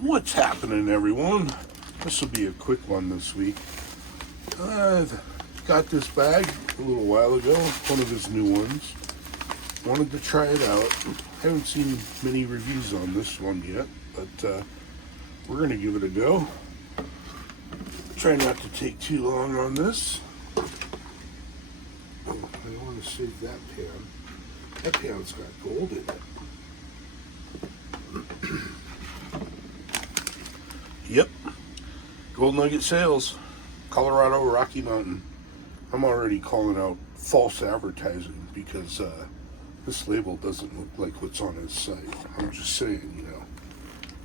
What's happening, everyone? This will be a quick one this week. I've got this bag a little while ago, one of his new ones. Wanted to try it out. Haven't seen many reviews on this one yet, but we're going to give it a go. Try not to take too long on this. Oh, I want to save that pan. That pan's got gold in it. Yep. Gold Nugget Sales, Colorado, Rocky Mountain. I'm already calling out false advertising because this label doesn't look like what's on his site. I'm just saying, you know,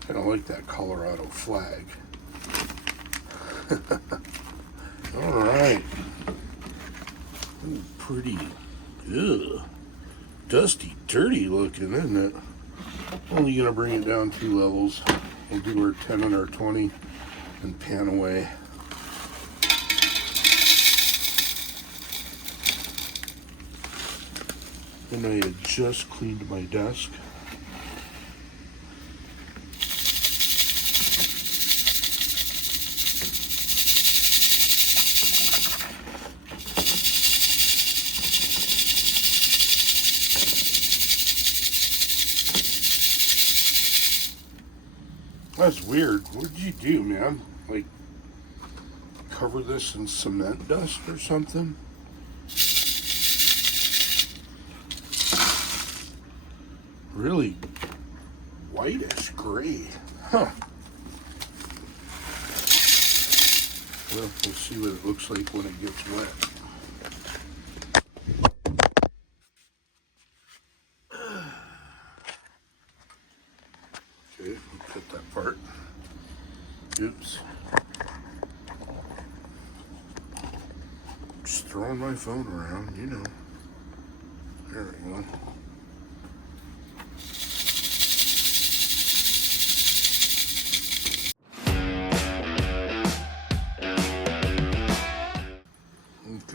I don't like that Colorado flag. All right. Ooh, pretty, dusty, dirty looking, isn't it? Only gonna bring it down 2 levels. We'll do our 10 and our 20 and pan away. And I had just cleaned my desk. That's weird. What did you do, man? Like, cover this in cement dust or something? Really whitish gray. Huh. Well, we'll see what it looks like when it gets wet. Okay, we'll cut that part. Oops. Just throwing my phone around, you know. There we go.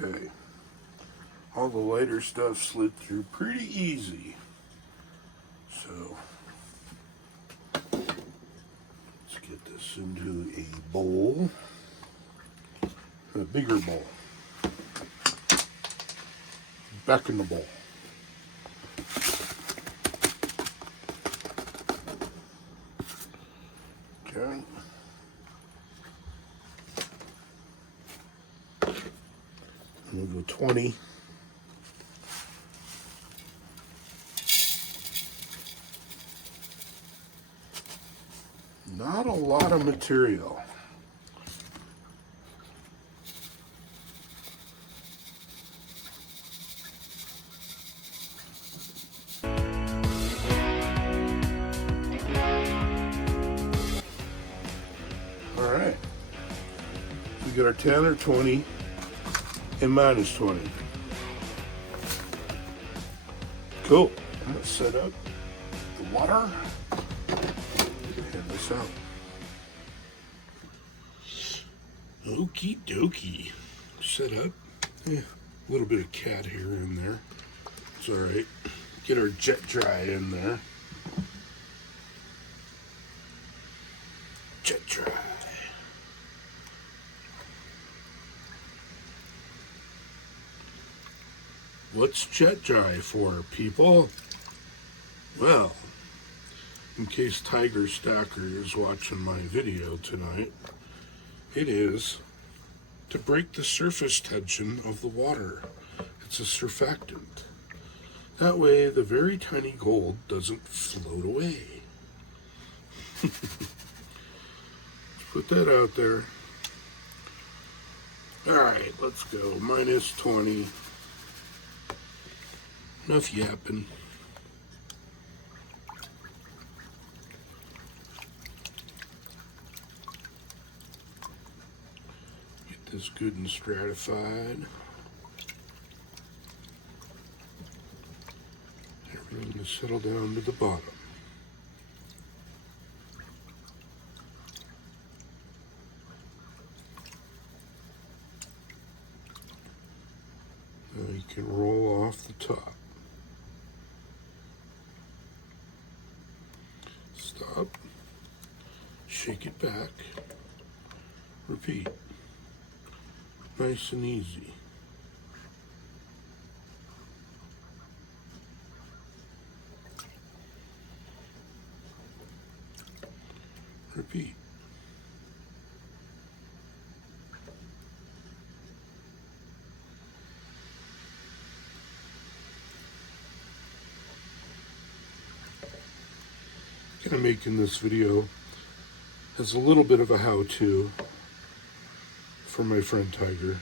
Okay. All the lighter stuff slid through pretty easy. So let's get this into a bowl, a bigger bowl. Back in the bowl. Okay. We'll go 20. Not a lot of material. All right. We got our 10 or 20 and minus 20. Cool. I'm gonna set up the water. Hand this out. Okie dokie. Set up. Yeah, a little bit of cat hair in there. It's all right. Get our jet dry in there. Jet dry. What's jet dry for, people? Well, in case Tiger Stacker is watching my video tonight, it is to break the surface tension of the water. It's a surfactant. That way, the very tiny gold doesn't float away. Put that out there. All right, let's go. Minus 20. Enough yapping. Get this good and stratified. Everything to settle down to the bottom. Now you can roll off the top. Stop. take it back, repeat. Nice and easy. Repeat. Kind of making this video as a little bit of a how-to for my friend Tiger.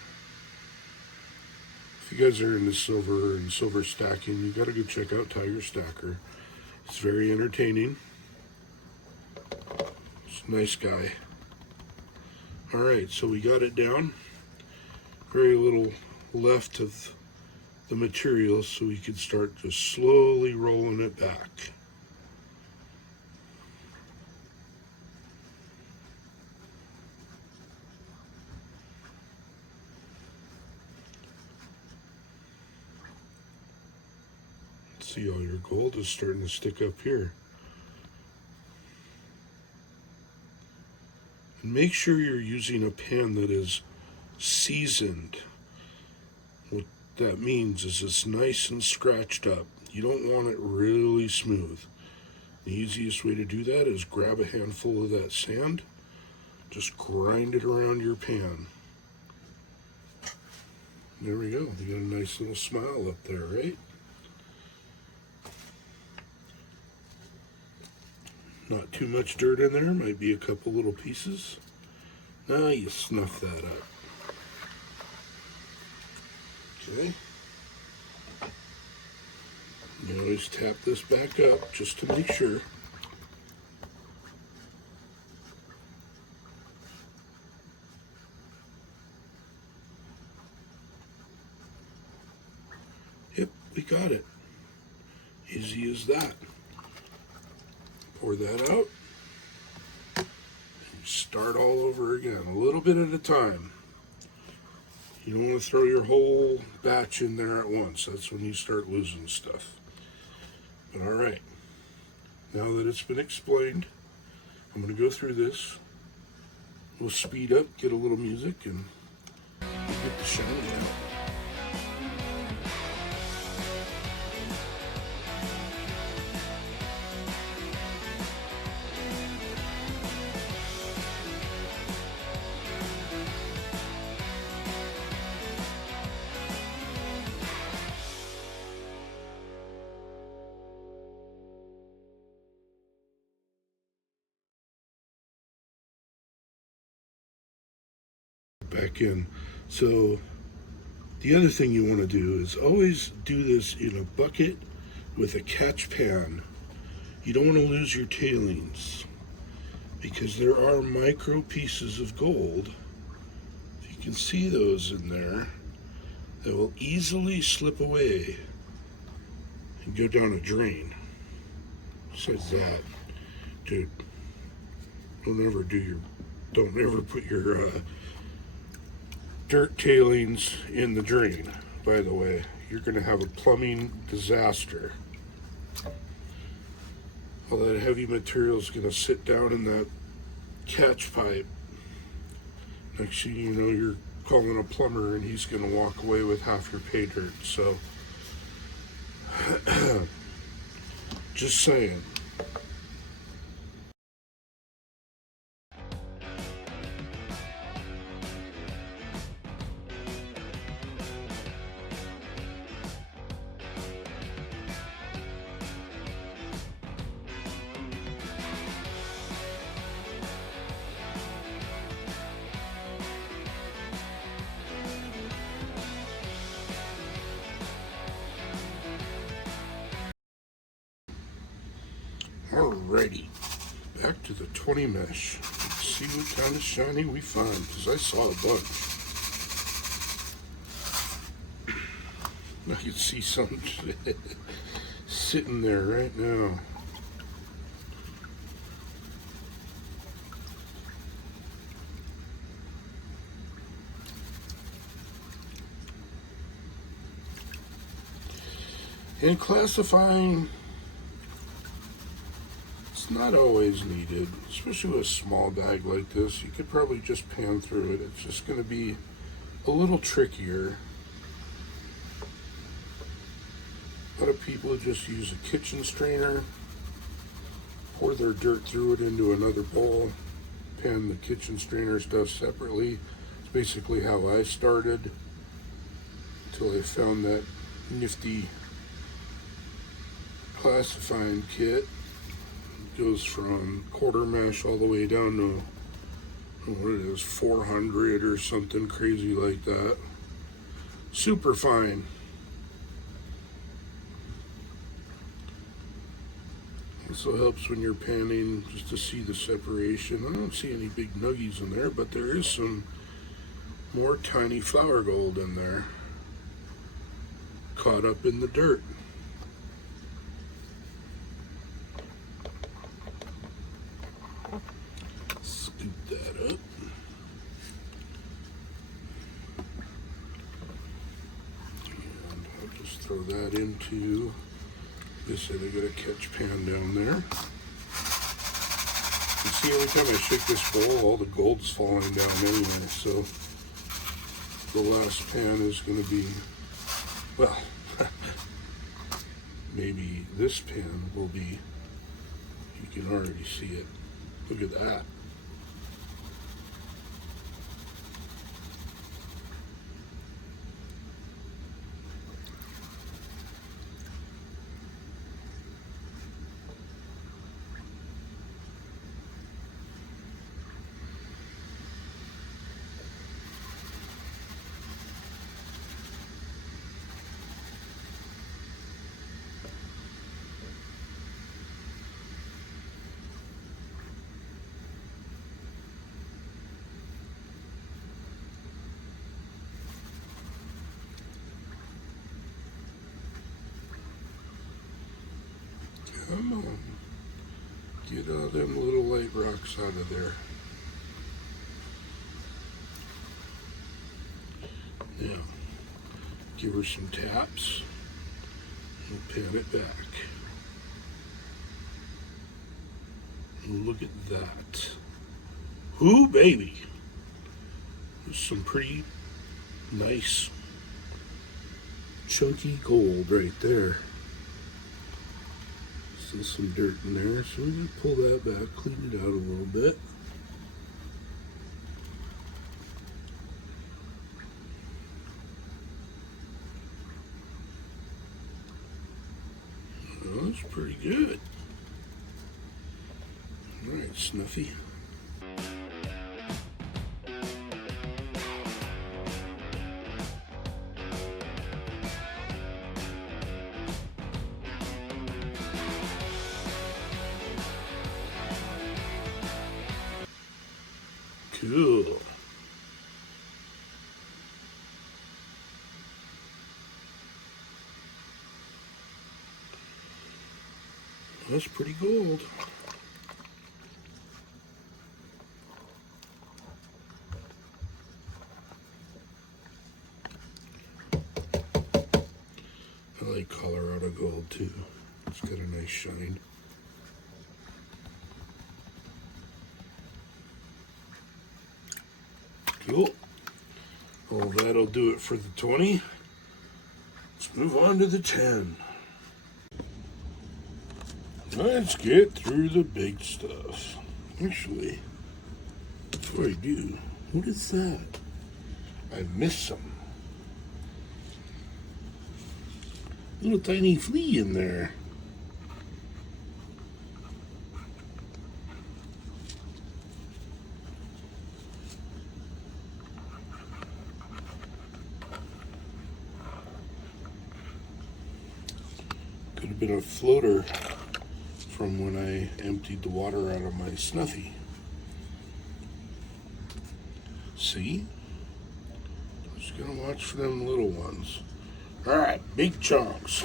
If you guys are into silver and silver stacking, you gotta go check out Tiger Stacker. He's very entertaining. He's a nice guy. Alright, so we got it down. Very little left of the material, so we can start just slowly rolling it back. See, all your gold is starting to stick up here. And make sure you're using a pan that is seasoned. What that means is it's nice and scratched up. You don't want it really smooth. The easiest way to do that is grab a handful of that sand, just grind it around your pan. There we go. You got a nice little smile up there, right? Not too much dirt in there, might be a couple little pieces. Now you snuff that up. Okay. You always tap this back up just to make sure. Yep, we got it. Easy as that. Pour that out. And start all over again, a little bit at a time. You don't want to throw your whole batch in there at once. That's when you start losing stuff. But all right, now that it's been explained, I'm going to go through this. We'll speed up, get a little music, and get the shiny out. Back in. So the other thing you want to do is always do this in a bucket with a catch pan. You don't want to lose your tailings because there are micro pieces of gold, if you can see those in there, that will easily slip away and go down a drain. Besides that, dude, don't ever put your dirt tailings in the drain. By the way, you're going to have a plumbing disaster. All that heavy material is going to sit down in that catch pipe. Next thing you know, you're calling a plumber and he's going to walk away with half your pay dirt. So, just saying. Alrighty, back to the 20 mesh. Let's see what kind of shiny we find, because I saw a bunch. I can see some sitting there right now. And classifying, It's not always needed, especially with a small bag like this. You could probably just pan through it. It's just going to be a little trickier. A lot of people just use a kitchen strainer, pour their dirt through it into another bowl, pan the kitchen strainer stuff separately. It's basically how I started until I found that nifty classifying kit. It goes from quarter mesh all the way down to what it is, 400 or something crazy like that. Super fine. Also helps when you're panning just to see the separation. I don't see any big nuggies in there, but there is some more tiny flour gold in there, caught up in the dirt. Scoop that up. And I'll just throw that into this. I got a catch pan down there. You see, every time I shake this bowl, all the gold's falling down anyway, so the last pan is going to be, well, maybe this pan will be, you can already see it. Look at that. Come on. Get all them little light rocks out of there. Now, give her some taps and pan it back. And look at that. Ooh, baby. There's some pretty nice chunky gold right there. Still some dirt in there, so we're going to pull that back, clean it out a little bit. Well, that's pretty good. All right, Snuffy. Cool. That's pretty gold. I like Colorado gold too. It's got a nice shine. Cool. Well, that'll do it for the 20. Let's move on to the 10. Let's get through the big stuff. Actually, before I do, what is that? I missed some. Little tiny flea in there. Could have been a floater from when I emptied the water out of my Snuffy. See? Just gonna watch for them little ones. All right, big chunks.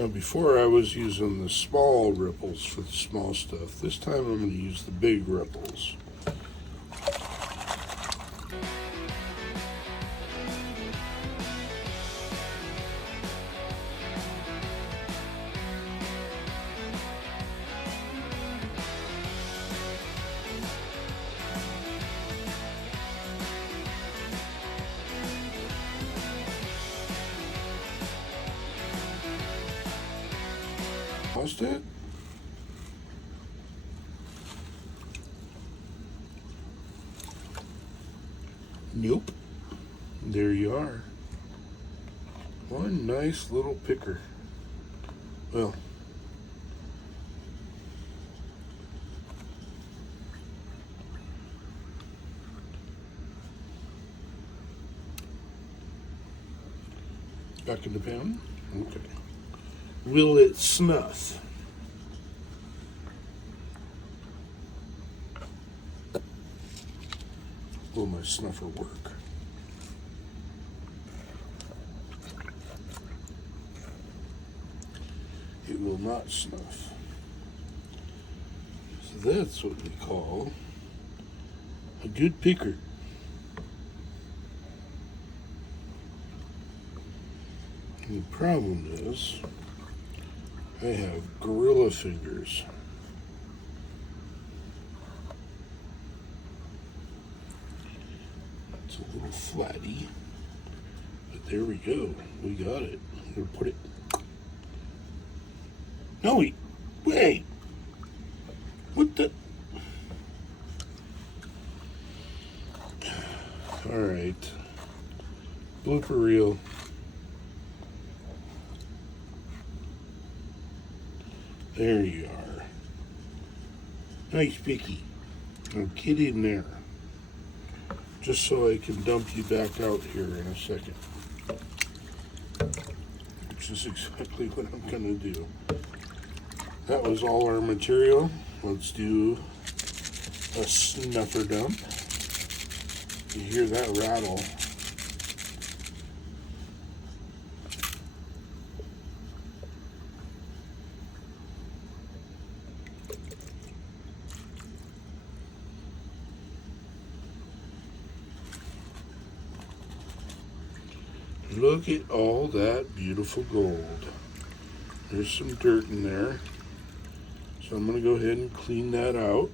Now before I was using the small ripples for the small stuff. This time I'm going to use the big ripples. lost it? Nope. There you are. One nice little picker. Well, back in the pan. Okay. Will it snuff? Will my snuffer work? It will not snuff. So that's what we call a good picker. And the problem is I have gorilla fingers. It's a little flatty, but there we go. We got it. I'm gonna put it. No, wait. What the? All right. Blooper reel. There you are. Nice picky. Now get in there. Just so I can dump you back out here in a second. Which is exactly what I'm gonna do. That was all our material. Let's do a snuffer dump. You hear that rattle. Look at all that beautiful gold. There's some dirt in there. So I'm going to go ahead and clean that out.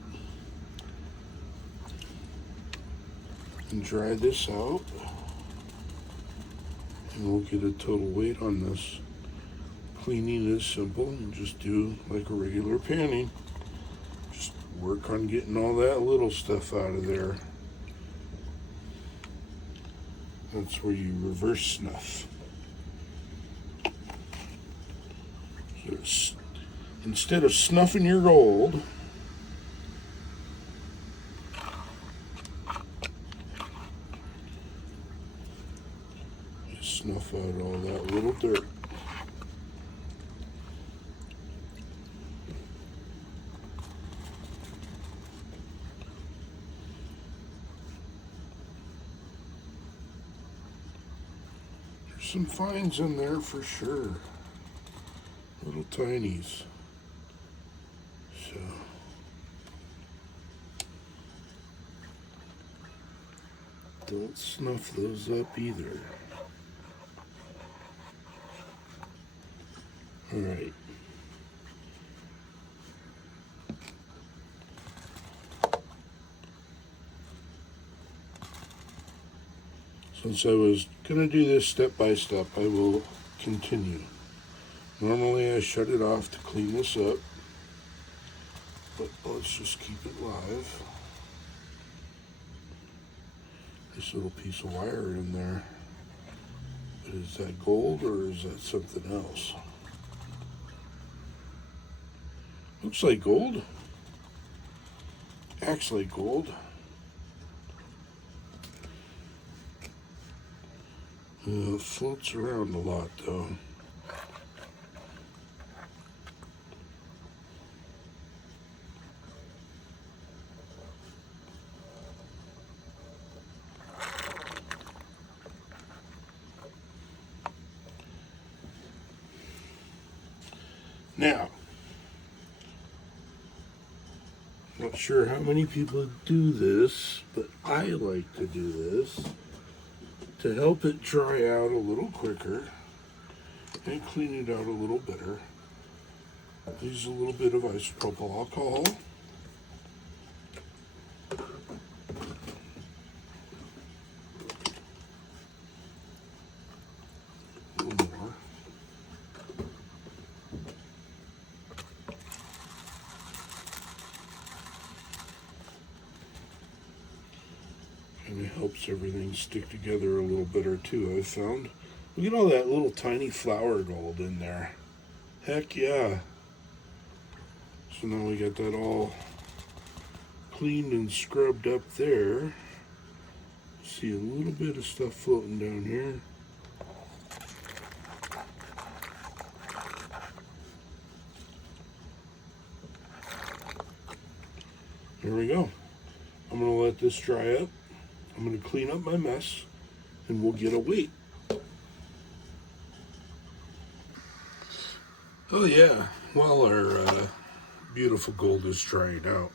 And dry this out. And we'll get a total weight on this. Cleaning is simple. You just do like a regular panning. Just work on getting all that little stuff out of there. That's where you reverse snuff. So instead of snuffing your gold, you snuff out all that little dirt. Some fines in there for sure. Little tinies. So don't snuff those up either. All right. Since I was going to do this step by step, I will continue. Normally I shut it off to clean this up, but let's just keep it live. This little piece of wire in there, is that gold or is that something else? Looks like gold. Acts like gold. It floats around a lot though. Now, not sure how many people do this, but I like to do this to help it dry out a little quicker and clean it out a little better. Use a little bit of isopropyl alcohol. A little more. helps everything stick together a little better too, I've found. Look at all that little tiny flower gold in there. Heck yeah. So now we got that all cleaned and scrubbed up there. See a little bit of stuff floating down here. There we go. I'm going to let this dry up. I'm going to clean up my mess and we'll get a weight. Oh yeah, while our beautiful gold is drying out,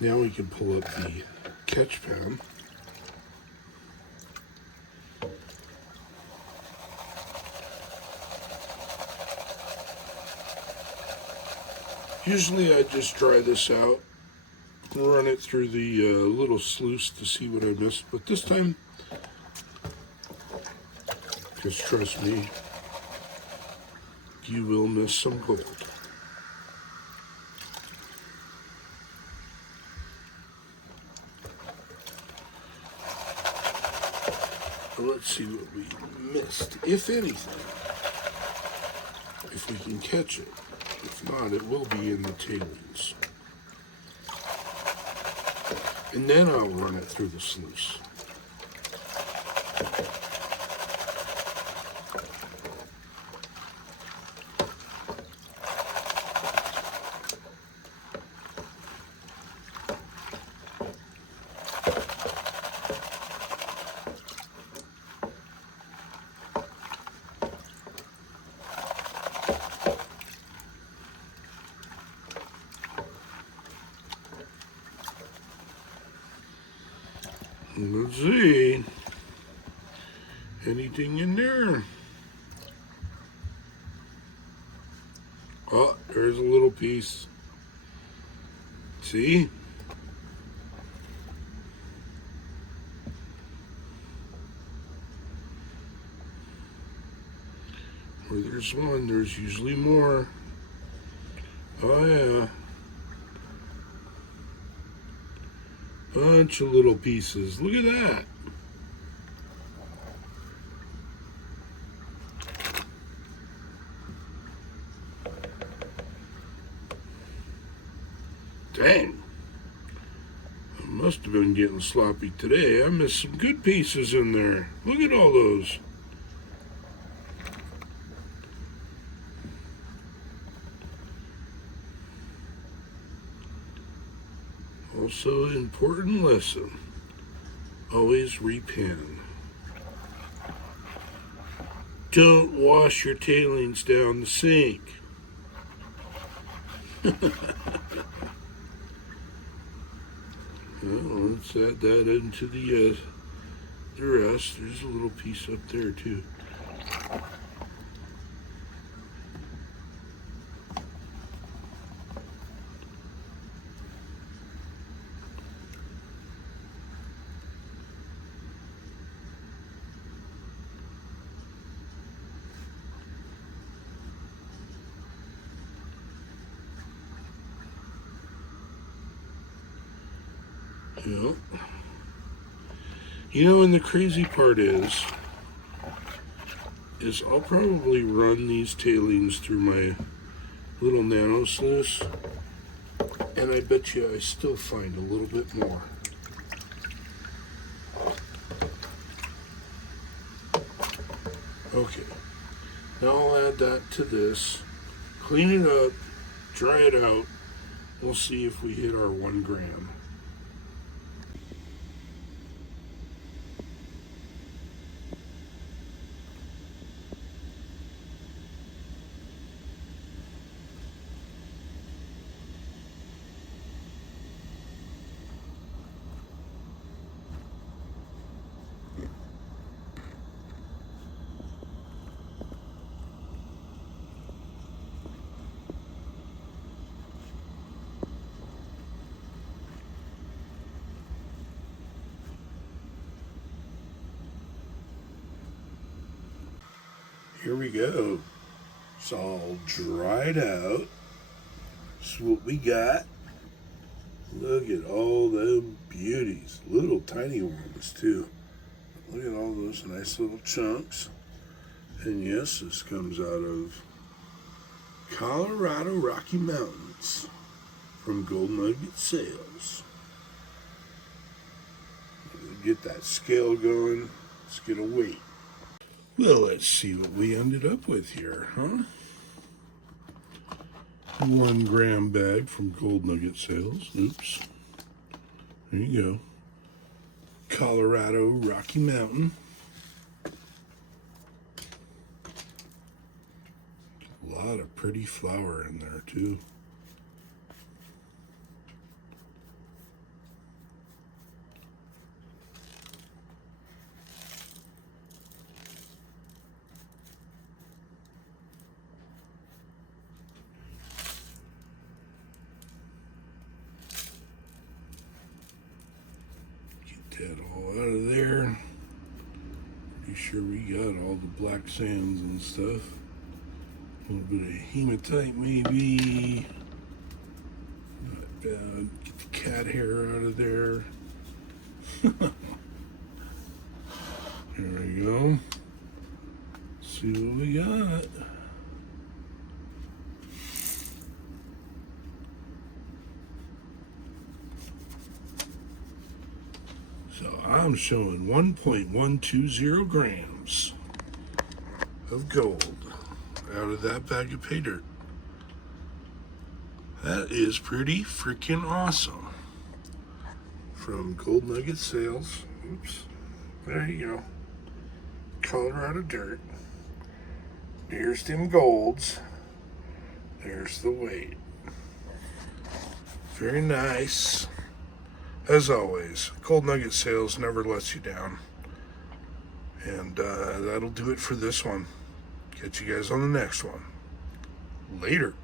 now we can pull up the catch pan. Usually I just dry this out, run it through the little sluice to see what I missed, but this time, just trust me, you will miss some gold. Let's see what we missed, if anything, if we can catch it. If not, it will be in the tailings. And then I'll run it through the sluice. Let's see. Anything in there? Oh, there's a little piece. See? Where there's one, there's usually more. Oh yeah. Bunch of little pieces. Look at that. Dang. I must have been getting sloppy today. I missed some good pieces in there. Look at all those. Also, important lesson. Always repin. Don't wash your tailings down the sink. Well, let's add that into the rest. There's a little piece up there too. Yep. You know, and the crazy part is I'll probably run these tailings through my little nano sluice, and I bet you I still find a little bit more. Okay, now I'll add that to this, clean it up, dry it out. We'll see if we hit our 1 gram. Here we go. It's all dried out. That's what we got. Look at all them beauties. Little tiny ones too. Look at all those nice little chunks. And yes, this comes out of Colorado Rocky Mountains from Gold Nugget Sales. Get that scale going. Let's get a weight. Well, let's see what we ended up with here, huh? 1 gram bag from Gold Nugget Sales. Oops. There you go. Colorado Rocky Mountain. A lot of pretty flour in there too. That all out of there. Pretty sure we got all the black sands and stuff. A little bit of hematite maybe. Not bad. Get the cat hair out of there. There we go. See what we got. So I'm showing 1.120 grams of gold out of that bag of Paydirt. That is pretty freaking awesome. From Gold Nugget Sales. Oops. There you go. Colorado dirt. There's them golds. There's the weight. Very nice. As always, Gold Nugget Sales never lets you down. And that'll do it for this one. Catch you guys on the next one. Later.